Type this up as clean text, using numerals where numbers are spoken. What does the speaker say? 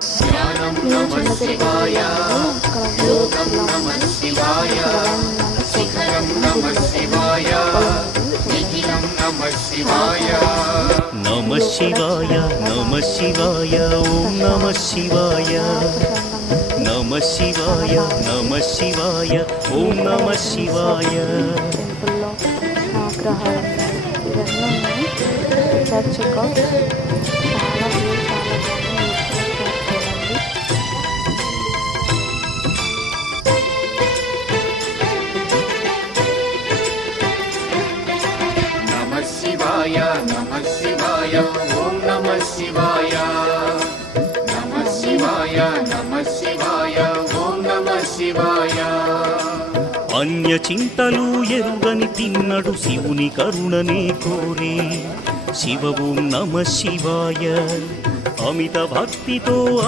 మేము చిన్న తిరుపతి వెళ్ళాము. అక్కడ వ్యూస్ ఇలా ఉంది. నమ శివాయ నమ శివాయ ఓం నమ శివాయ నమ శివాయ నమ శివాయ ఓం నమ శివాయ. టెంపుల్లో గ్రహాలు ఇవన్నీ ఉన్నాయి. చర్చిలో చాలా వ్యూ చాలా బాగుంది. నమ శివాయ నమ శివాయ ఓం నమ శివాయ నమ శివాయ నమ శివాయ ఓం నమ శివాయ. అన్య చింతలు ఎరుగని తిన్నడు శివుని కరుణనే కోరే శివ ఓం నమ శివాయ. అమిత భక్తితో